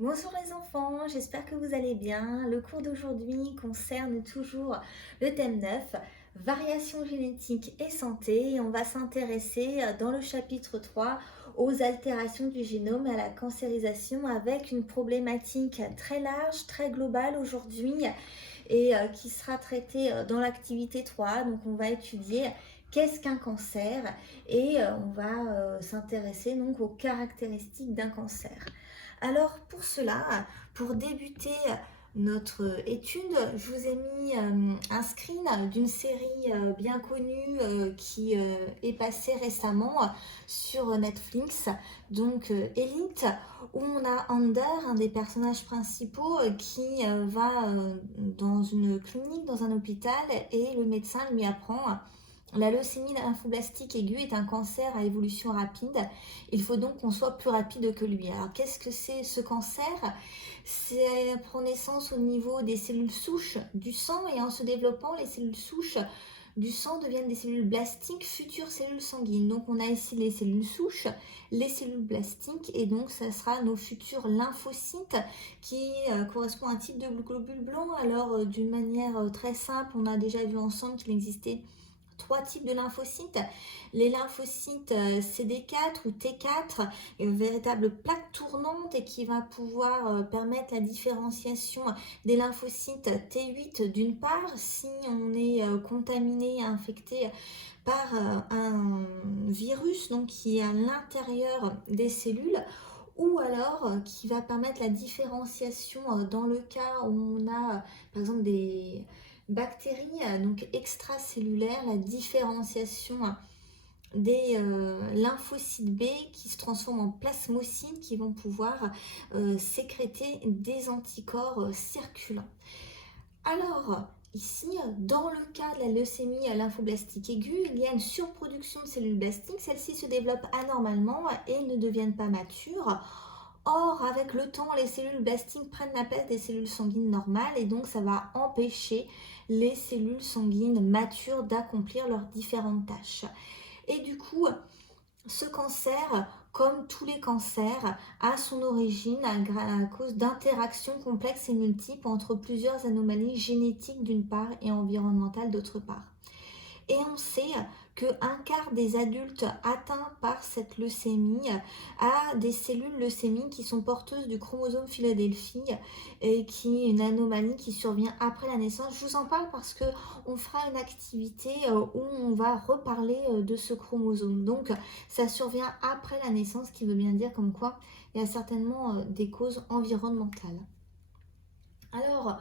Bonjour les enfants, j'espère que vous allez bien. Le cours d'aujourd'hui concerne toujours le thème 9, variation génétique et santé. Et on va s'intéresser dans le chapitre 3 aux altérations du génome et à la cancérisation avec une problématique très large, très globale aujourd'hui et qui sera traitée dans l'activité 3. Donc on va étudier qu'est-ce qu'un cancer et on va s'intéresser donc aux caractéristiques d'un cancer. Alors pour cela, pour débuter notre étude, je vous ai mis un screen d'une série bien connue qui est passée récemment sur Netflix, donc Elite, où on a Ander, un des personnages principaux, qui va dans une clinique, dans un hôpital, et le médecin lui apprend la leucémie lymphoblastique aiguë est un cancer à évolution rapide. Il faut donc qu'on soit plus rapide que lui. Alors, qu'est-ce que c'est ce cancer? C'est prend naissance au niveau des cellules souches du sang et en se développant, les cellules souches du sang deviennent des cellules blastiques, futures cellules sanguines. Donc, on a ici les cellules souches, les cellules blastiques et donc ça sera nos futurs lymphocytes qui correspondent à un type de globule blanc. Alors, d'une manière très simple, on a déjà vu ensemble qu'il existait trois types de lymphocytes. Les lymphocytes CD4 ou T4, une véritable plaque tournante et qui va pouvoir permettre la différenciation des lymphocytes T8 d'une part, si on est contaminé, infecté par un virus donc qui est à l'intérieur des cellules, ou alors qui va permettre la différenciation dans le cas où on a par exemple des bactéries donc extracellulaires, la différenciation des lymphocytes B qui se transforment en plasmocytes qui vont pouvoir sécréter des anticorps circulants. Alors, ici, dans le cas de la leucémie lymphoblastique aiguë, il y a une surproduction de cellules blastiques. Celles-ci se développent anormalement et ne deviennent pas matures. Or, avec le temps, les cellules blastiques prennent la place des cellules sanguines normales et donc ça va empêcher les cellules sanguines matures d'accomplir leurs différentes tâches. Et du coup, ce cancer, comme tous les cancers, a son origine à cause d'interactions complexes et multiples entre plusieurs anomalies génétiques d'une part et environnementales d'autre part. Et on sait qu'un quart des adultes atteints par cette leucémie a des cellules leucémiques qui sont porteuses du chromosome Philadelphie et qui est une anomalie qui survient après la naissance. Je vous en parle parce qu'on fera une activité où on va reparler de ce chromosome. Donc ça survient après la naissance, ce qui veut bien dire comme quoi il y a certainement des causes environnementales. Alors,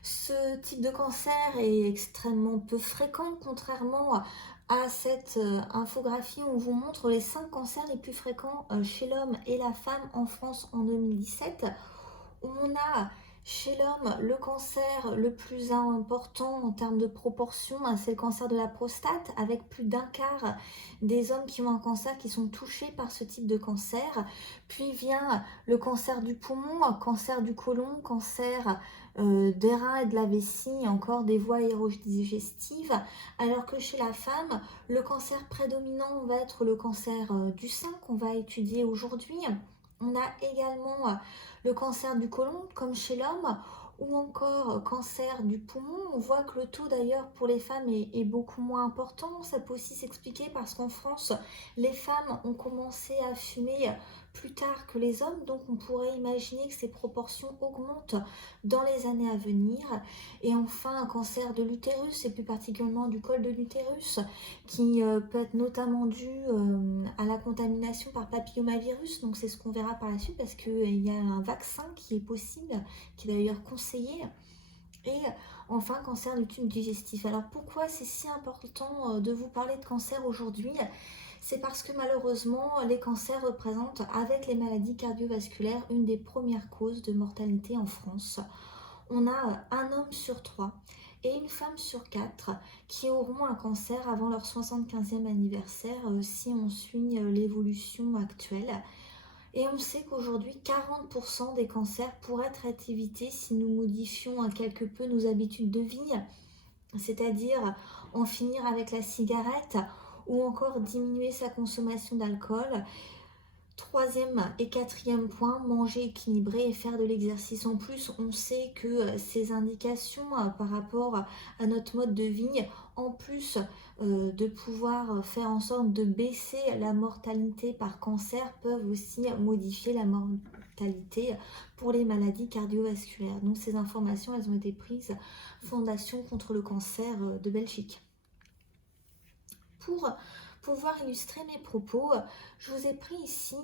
ce type de cancer est extrêmement peu fréquent, contrairement à cette infographie où on vous montre les 5 cancers les plus fréquents chez l'homme et la femme en France en 2017. On a chez l'homme le cancer le plus important en termes de proportion, c'est le cancer de la prostate, avec plus d'un quart des hommes qui ont un cancer qui sont touchés par ce type de cancer. Puis vient le cancer du poumon, cancer du côlon, cancer des reins et de la vessie, et encore des voies aérodigestives, alors que chez la femme, le cancer prédominant va être le cancer du sein qu'on va étudier aujourd'hui. On a également le cancer du côlon, comme chez l'homme, ou encore cancer du poumon. On voit que le taux d'ailleurs pour les femmes est beaucoup moins important. Ça peut aussi s'expliquer parce qu'en France, les femmes ont commencé à fumer plus tard que les hommes, donc on pourrait imaginer que ces proportions augmentent dans les années à venir. Et enfin, un cancer de l'utérus, et plus particulièrement du col de l'utérus, qui peut être notamment dû à la contamination par papillomavirus. Donc c'est ce qu'on verra par la suite parce qu'il y a un vaccin qui est possible, qui est d'ailleurs conseillé. Et enfin, cancer du tube digestif. Alors pourquoi c'est si important de vous parler de cancer aujourd'hui? C'est parce que malheureusement, les cancers représentent, avec les maladies cardiovasculaires, une des premières causes de mortalité en France. On a un homme sur 3 et une femme sur 4 qui auront un cancer avant leur 75e anniversaire si on suit l'évolution actuelle. Et on sait qu'aujourd'hui, 40% des cancers pourraient être évités si nous modifions quelque peu nos habitudes de vie, c'est-à-dire en finir avec la cigarette ou encore diminuer sa consommation d'alcool. Troisième et quatrième point, manger équilibré et faire de l'exercice. En plus, on sait que ces indications par rapport à notre mode de vie, en plus de pouvoir faire en sorte de baisser la mortalité par cancer, peuvent aussi modifier la mortalité pour les maladies cardiovasculaires. Donc ces informations, elles ont été prises Fondation contre le cancer de Belgique. Pour pouvoir illustrer mes propos, je vous ai pris ici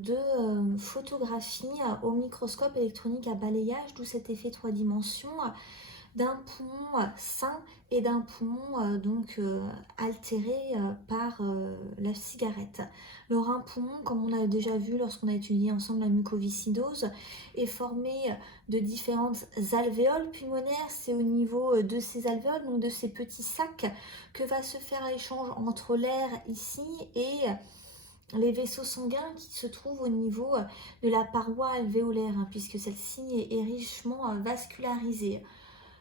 deux photographies au microscope électronique à balayage, d'où cet effet 3 dimensions, d'un poumon sain et d'un poumon altéré par la cigarette. Alors un poumon, comme on a déjà vu lorsqu'on a étudié ensemble la mucoviscidose, est formé de différentes alvéoles pulmonaires. C'est au niveau de ces alvéoles, donc de ces petits sacs, que va se faire l'échange entre l'air ici et les vaisseaux sanguins qui se trouvent au niveau de la paroi alvéolaire, puisque celle-ci est richement vascularisée.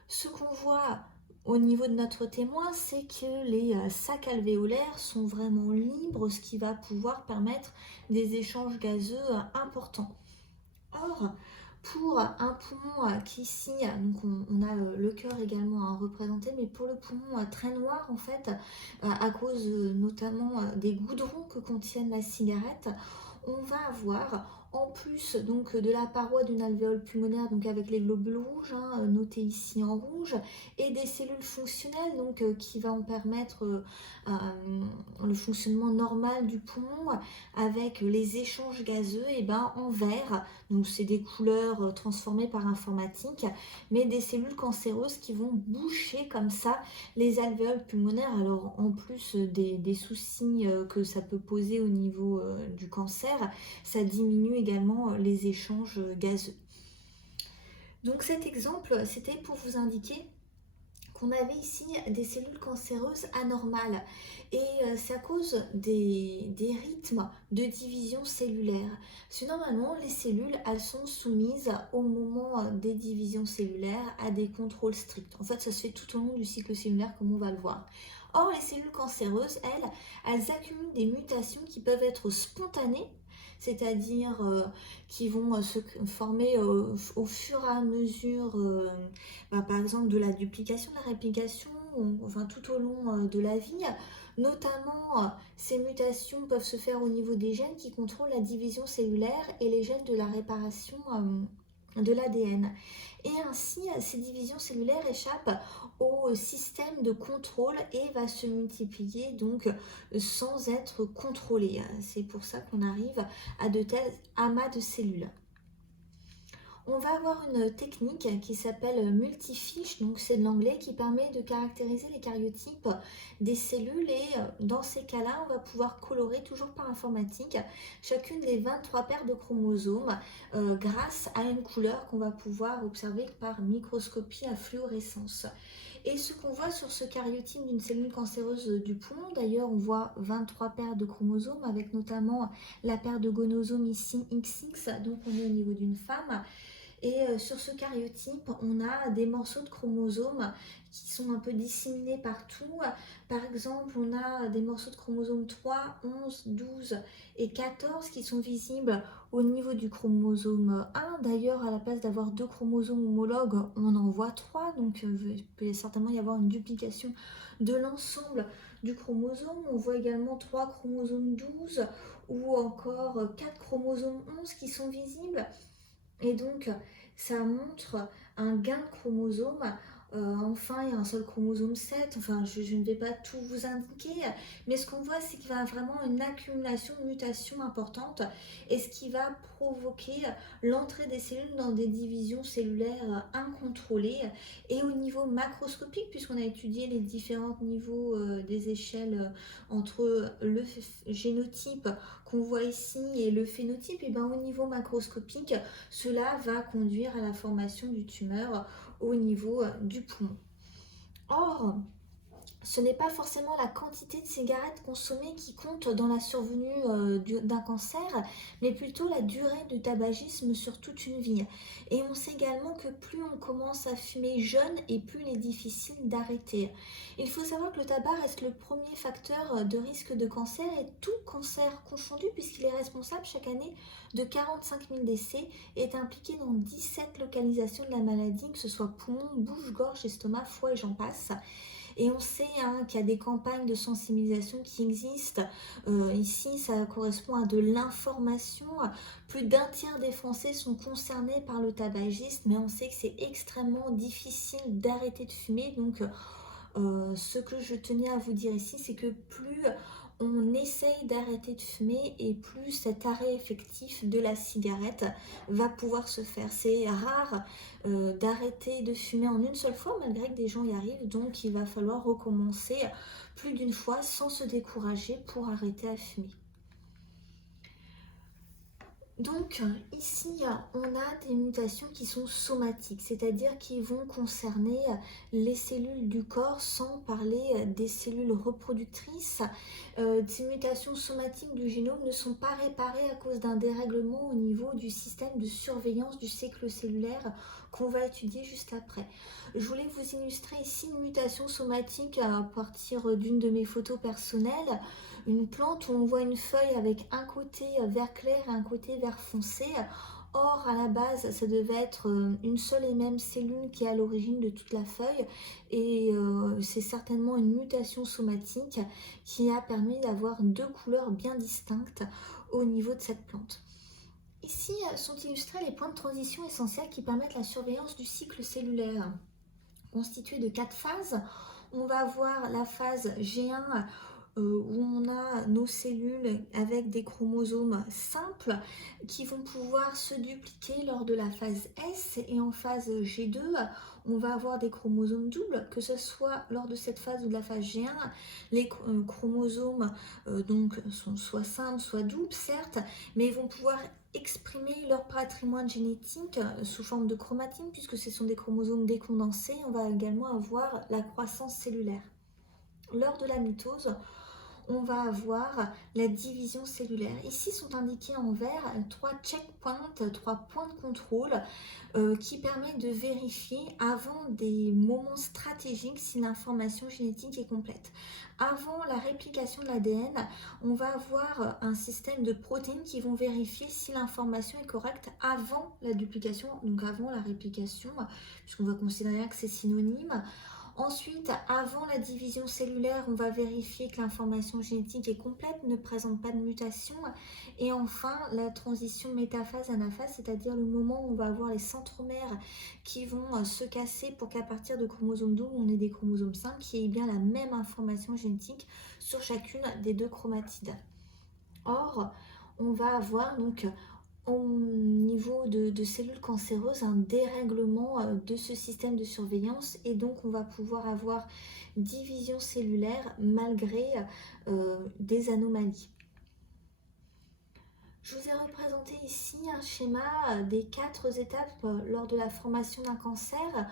Ce qu'on voit au niveau de notre témoin, c'est que les sacs alvéolaires sont vraiment libres, ce qui va pouvoir permettre des échanges gazeux importants. Or, pour un poumon qui ici, donc on a le cœur également à représenter, mais pour le poumon très noir en fait, à cause notamment des goudrons que contiennent la cigarette, on va avoir en plus donc de la paroi d'une alvéole pulmonaire, donc avec les globules rouges, notés ici en rouge, et des cellules fonctionnelles donc qui vont permettre le fonctionnement normal du poumon, avec les échanges gazeux et en vert. Donc c'est des couleurs transformées par informatique, mais des cellules cancéreuses qui vont boucher comme ça les alvéoles pulmonaires. Alors en plus des soucis que ça peut poser au niveau du cancer, ça diminue également les échanges gazeux. Donc cet exemple, c'était pour vous indiquer qu'on avait ici des cellules cancéreuses anormales, et c'est à cause des rythmes de division cellulaire. Parce que normalement les cellules, elles sont soumises au moment des divisions cellulaires à des contrôles stricts. En fait ça se fait tout au long du cycle cellulaire comme on va le voir. Or les cellules cancéreuses, elles accumulent des mutations qui peuvent être spontanées, c'est-à-dire qui vont se former au fur et à mesure par exemple de la duplication, de la réplication, enfin tout au long de la vie. Notamment, ces mutations peuvent se faire au niveau des gènes qui contrôlent la division cellulaire et les gènes de la réparation de l'ADN. Et ainsi, ces divisions cellulaires échappent au système de contrôle et va se multiplier donc sans être contrôlées. C'est pour ça qu'on arrive à de tels amas de cellules. On va avoir une technique qui s'appelle multifiche, donc c'est de l'anglais, qui permet de caractériser les karyotypes des cellules, et dans ces cas-là, on va pouvoir colorer, toujours par informatique, chacune des 23 paires de chromosomes grâce à une couleur qu'on va pouvoir observer par microscopie à fluorescence. Et ce qu'on voit sur ce karyotype d'une cellule cancéreuse du poumon, d'ailleurs on voit 23 paires de chromosomes avec notamment la paire de gonosomes ici XX, donc on est au niveau d'une femme. Et sur ce karyotype, on a des morceaux de chromosomes qui sont un peu disséminés partout. Par exemple, on a des morceaux de chromosomes 3, 11, 12 et 14 qui sont visibles au niveau du chromosome 1. D'ailleurs, à la place d'avoir deux chromosomes homologues, on en voit 3. Donc, il peut certainement y avoir une duplication de l'ensemble du chromosome. On voit également 3 chromosomes 12 ou encore 4 chromosomes 11 qui sont visibles. Et donc, ça montre un gain de chromosome. Enfin, il y a un seul chromosome 7. Enfin, je ne vais pas tout vous indiquer. Mais ce qu'on voit, c'est qu'il y a vraiment une accumulation de mutations importantes. Et ce qui va provoquer l'entrée des cellules dans des divisions cellulaires incontrôlées. Et au niveau macroscopique, puisqu'on a étudié les différents niveaux des échelles entre le génotype qu'on voit ici et le phénotype, et au niveau macroscopique, cela va conduire à la formation du tumeur au niveau du poumon. Or, Ce n'est pas forcément la quantité de cigarettes consommées qui compte dans la survenue d'un cancer, mais plutôt la durée du tabagisme sur toute une vie. Et on sait également que plus on commence à fumer jeune et plus il est difficile d'arrêter. Il faut savoir que le tabac reste le premier facteur de risque de cancer et tout cancer confondu puisqu'il est responsable chaque année de 45 000 décès et est impliqué dans 17 localisations de la maladie, que ce soit poumon, bouche, gorge, estomac, foie et j'en passe. Et on sait qu'il y a des campagnes de sensibilisation qui existent. Ici, ça correspond à de l'information. Plus d'un tiers des Français sont concernés par le tabagisme, mais on sait que c'est extrêmement difficile d'arrêter de fumer. Donc, ce que je tenais à vous dire ici, c'est que plus on essaye d'arrêter de fumer et plus cet arrêt effectif de la cigarette va pouvoir se faire. C'est rare d'arrêter de fumer en une seule fois, malgré que des gens y arrivent, donc il va falloir recommencer plus d'une fois sans se décourager pour arrêter à fumer. Donc ici, on a des mutations qui sont somatiques, c'est-à-dire qui vont concerner les cellules du corps sans parler des cellules reproductrices. Ces mutations somatiques du génome ne sont pas réparées à cause d'un dérèglement au niveau du système de surveillance du cycle cellulaire qu'on va étudier juste après. Je voulais vous illustrer ici une mutation somatique à partir d'une de mes photos personnelles. Une plante où on voit une feuille avec un côté vert clair et un côté vert foncé. Or, à la base, ça devait être une seule et même cellule qui est à l'origine de toute la feuille. Et c'est certainement une mutation somatique qui a permis d'avoir deux couleurs bien distinctes au niveau de cette plante. Ici sont illustrés les points de transition essentiels qui permettent la surveillance du cycle cellulaire. Constitué de 4 phases, on va avoir la phase G1 où on a nos cellules avec des chromosomes simples qui vont pouvoir se dupliquer lors de la phase S, et en phase G2 on va avoir des chromosomes doubles, que ce soit lors de cette phase ou de la phase G1. Les chromosomes donc sont soit simples soit doubles certes, mais ils vont pouvoir exprimer leur patrimoine génétique sous forme de chromatine puisque ce sont des chromosomes décondensés. On va également avoir la croissance cellulaire. Lors de la mitose, on va avoir la division cellulaire. Ici sont indiqués en vert 3 checkpoints, 3 points de contrôle qui permettent de vérifier avant des moments stratégiques si l'information génétique est complète. Avant la réplication de l'ADN, on va avoir un système de protéines qui vont vérifier si l'information est correcte avant la duplication, donc avant la réplication, puisqu'on va considérer que c'est synonyme. Ensuite, avant la division cellulaire, on va vérifier que l'information génétique est complète, ne présente pas de mutation. Et enfin, la transition métaphase-anaphase, c'est-à-dire le moment où on va avoir les centromères qui vont se casser pour qu'à partir de chromosomes doubles, on ait des chromosomes simples qui aient bien la même information génétique sur chacune des deux chromatides. Or, on va avoir donc au niveau de cellules cancéreuses un dérèglement de ce système de surveillance, et donc on va pouvoir avoir division cellulaire malgré des anomalies. Je vous ai représenté ici un schéma des 4 étapes lors de la formation d'un cancer.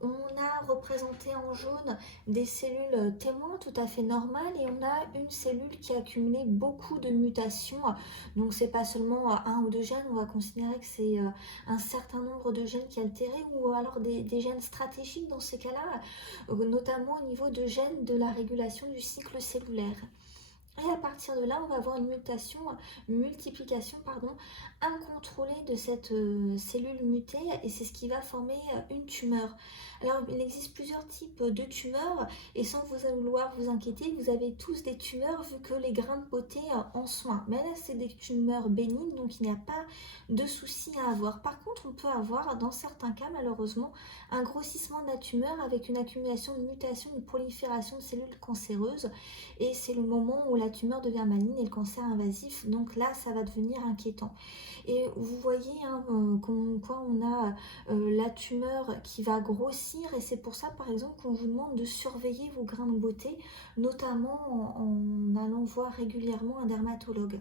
On a représenté en jaune des cellules témoins tout à fait normales, et on a une cellule qui a accumulé beaucoup de mutations. Donc c'est pas seulement un ou deux gènes, on va considérer que c'est un certain nombre de gènes qui est altéré, ou alors des gènes stratégiques dans ces cas-là, notamment au niveau de gènes de la régulation du cycle cellulaire. Et à partir de là, on va avoir une multiplication incontrôlée de cette cellule mutée, et c'est ce qui va former une tumeur. Alors, il existe plusieurs types de tumeurs, et sans vouloir vous inquiéter, vous avez tous des tumeurs vu que les grains de beauté en sont un. Mais là, c'est des tumeurs bénignes, donc il n'y a pas de souci à avoir. Par contre, on peut avoir, dans certains cas, malheureusement, un grossissement de la tumeur avec une accumulation de mutations, une prolifération de cellules cancéreuses, et c'est le moment où la tumeur devient maligne et le cancer invasif, donc là ça va devenir inquiétant. Et vous voyez comme quoi on a la tumeur qui va grossir, et c'est pour ça par exemple qu'on vous demande de surveiller vos grains de beauté, notamment en allant voir régulièrement un dermatologue.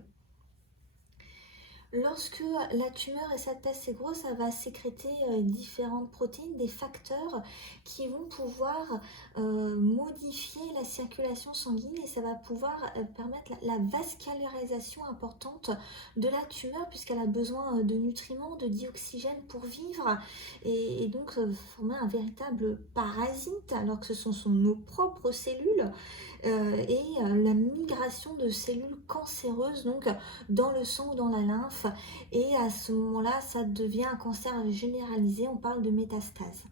Lorsque la tumeur est assez grosse, ça va sécréter différentes protéines, des facteurs qui vont pouvoir modifier la circulation sanguine et ça va pouvoir permettre la vascularisation importante de la tumeur puisqu'elle a besoin de nutriments, de dioxygène pour vivre et donc former un véritable parasite alors que ce sont nos propres cellules la migration de cellules cancéreuses donc dans le sang ou dans la lymphe et à ce moment-là ça devient un cancer généralisé, on parle de métastase.